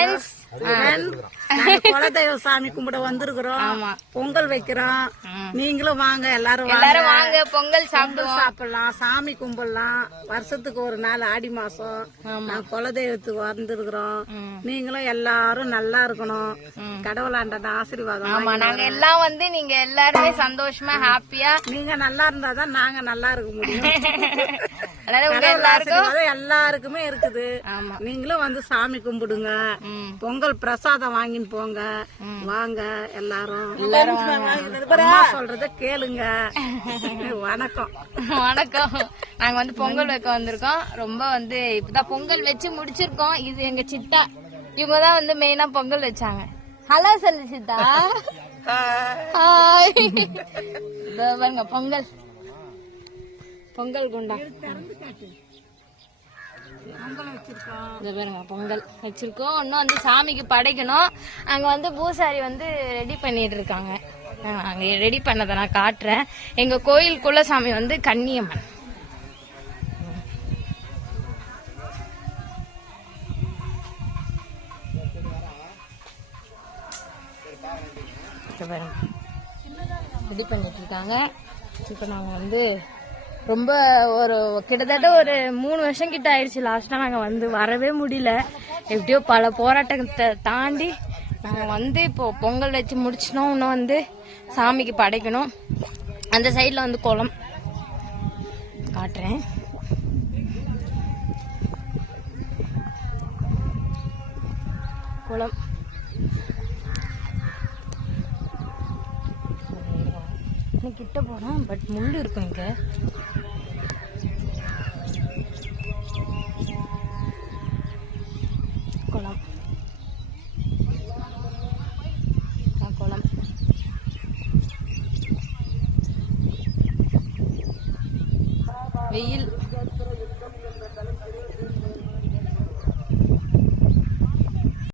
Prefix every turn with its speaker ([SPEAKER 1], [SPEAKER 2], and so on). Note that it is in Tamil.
[SPEAKER 1] ஃப்ரெண்ட்ஸ்
[SPEAKER 2] நாங்க குலதெய்வ சாமி கும்பிட வந்திருக்கிறோம். பொங்கல் வைக்கிறோம். நீங்களும் வாங்க எல்லாரும் வாங்க.
[SPEAKER 1] எல்லாரும் வாங்க பொங்கல்
[SPEAKER 2] பொங்கல்
[SPEAKER 1] சாப்பிடுவோம்.
[SPEAKER 2] சாப்பிடலாம் சாமி கும்பிடலாம். வருஷத்துக்கு ஒரு நாள் ஆடி மாசம். நான் குலதெய்வத்துக்கு வந்திருக்கிறோம். நீங்களும் எல்லாரும் நல்லா இருக்கணும். கடவுளாண்ட ஆசீர்வாதம்
[SPEAKER 1] ஆமா நாங்க எல்லாம் வந்து நீங்க எல்லாருமே சந்தோஷமா ஹாப்பியா.
[SPEAKER 2] நீங்க நல்லா இருந்தாதான் நாங்க நல்லா இருக்க முடியும்.
[SPEAKER 1] எல்லாருக்கும்
[SPEAKER 2] இருக்குது. நீங்களும் வந்து சாமி கும்பிடுங்க.
[SPEAKER 1] ம்.
[SPEAKER 2] பொங்கல் பிரசாதம் வாங்கின்னு போங்க. வாங்க எல்லாரும்.
[SPEAKER 1] எல்லாரும்
[SPEAKER 2] சொல்றத கேளுங்க. வணக்கம்.
[SPEAKER 1] வணக்கம். நாங்க வந்து பொங்கல் வைக்க வந்திருக்கோம். ரொம்ப வந்து இப்பதான் பொங்கல் வச்சு முடிச்சிருக்கோம். இது எங்க சித்தா. இவங்க தான் வந்து மெயினா பொங்கல் வச்சாங்க. ஹலோ சொல்லு சித்தா. பாருங்க பொங்கல். பொங்கல் குண்டா. இது பாருங்க பொங்கல் வச்சிருக்கோம். இன்னும் வந்து சாமிக்கு படைக்கணும். அங்க வந்து பூசாரி வந்து ரெடி பண்ணிட்டு இருக்காங்க. அங்கே அங்க ரெடி பண்ணதை நான் காட்டுறேன். எங்க கோயில் குலசாமி வந்து கன்னியம்மன். ரெடி பண்ணிட்டு இருக்காங்க. இப்போ நாங்கள் வந்து ரொம்ப ஒரு கிட்டத்தட்ட ஒரு மூணு வருஷம் கிட்ட ஆயிடுச்சு. லாஸ்ட்டாக நாங்கள் வந்து வரவே முடியல. எப்படியோ பல போராட்டத்தை தாண்டி நாங்கள் வந்து இப்போ பொங்கல் வச்சு முடிச்சினோம் இன்னும் வந்து சாமிக்கு படைக்கணும். அந்த சைடில் வந்து குளம் காட்டுறேன். குளம் இன்னும் கிட்ட போறேன் பட் முள் இருக்கும் இங்க. குளம் குளம் வெயில்.